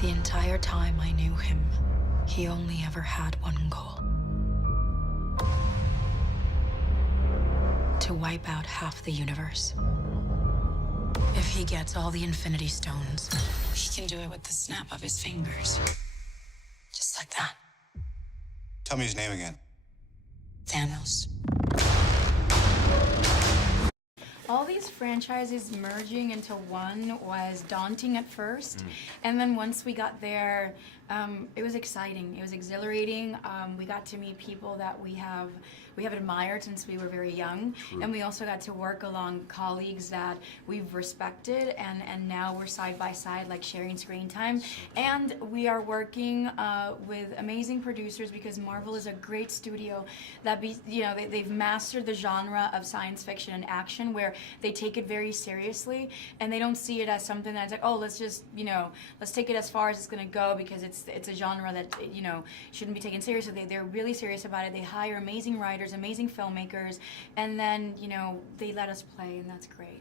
The entire time I knew him, he only ever had one goal. To wipe out half the universe. If he gets all the Infinity Stones, he can do it with the snap of his fingers. Just like that. Tell me his name again. Thanos. All these franchises merging into one was daunting at first, and then once we got there, it was exciting. It was exhilarating. We got to meet people that we have admired since we were very young, and we also got to work along colleagues that we've respected, and now we're side by side, like sharing screen time. And we are working with amazing producers because Marvel is a great studio that they've mastered the genre of science fiction and action where they take it very seriously and they don't see it as something that's like, oh, let's just let's take it as far as it's gonna go because it's a genre that shouldn't be taken seriously. They're really serious about it. They hire amazing writers, amazing filmmakers, and then they let us play, and that's great.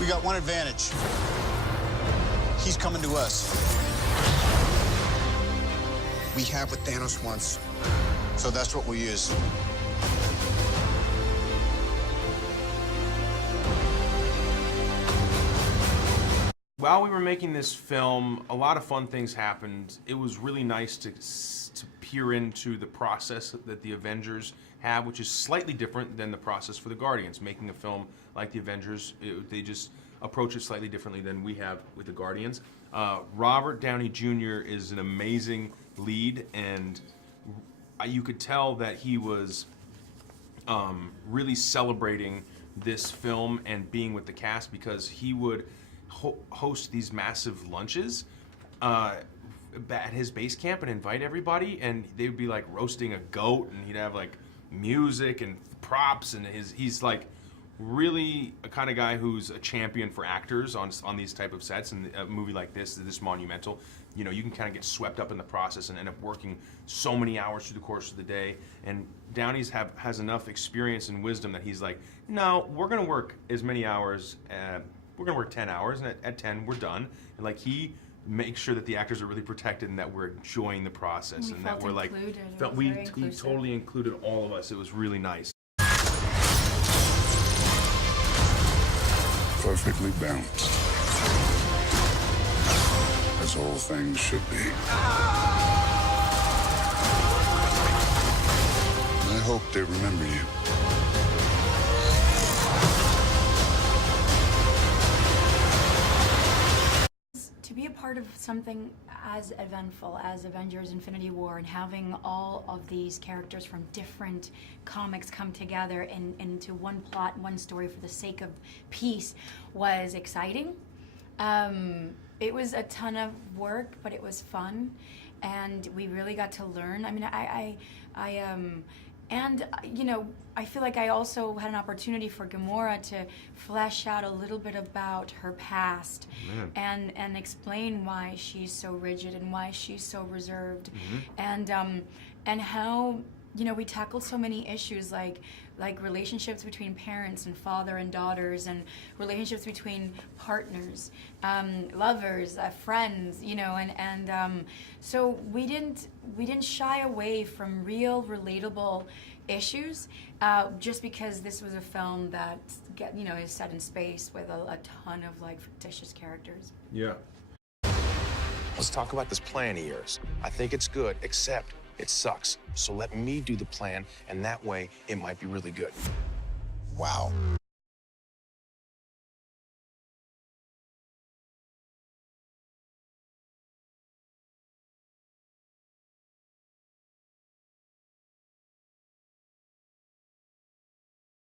We got one advantage. He's coming to us. We have what Thanos wants, so that's what we use. While we were making this film, a lot of fun things happened. It was really nice to peer into the process that the Avengers have, which is slightly different than the process for the Guardians. Making a film like the Avengers, they just approach it slightly differently than we have with the Guardians. Robert Downey Jr. is an amazing lead, and you could tell that he was really celebrating this film and being with the cast because he would host these massive lunches at his base camp and invite everybody, and they would be like roasting a goat, and he'd have like music and props, and he's like really a kind of guy who's a champion for actors on these type of sets. And a movie like this monumental, you can kind of get swept up in the process and end up working so many hours through the course of the day. And Downey's has enough experience and wisdom that he's like, no, we're gonna work as many hours. We're gonna work 10 hours, and at 10 we're done. And like he makes sure that the actors are really protected and that we're enjoying the process and that we're like he totally included all of us. It was really nice. Perfectly balanced, as all things should be. I hope they remember you. To be a part of something as eventful as Avengers Infinity War and having all of these characters from different comics come together into one plot, one story for the sake of peace was exciting. It was a ton of work, but it was fun, and we really got to learn. I mean, I feel like I also had an opportunity for Gamora to flesh out a little bit about her past and explain why she's so rigid and why she's so reserved, and how we tackled so many issues like relationships between parents and father and daughters, and relationships between partners, lovers, friends, so we didn't shy away from real relatable issues just because this was a film that is set in space with a ton of like fictitious characters. Yeah. Let's talk about this plan of yours. I think it's good, except it sucks. So let me do the plan, and that way it might be really good. Wow.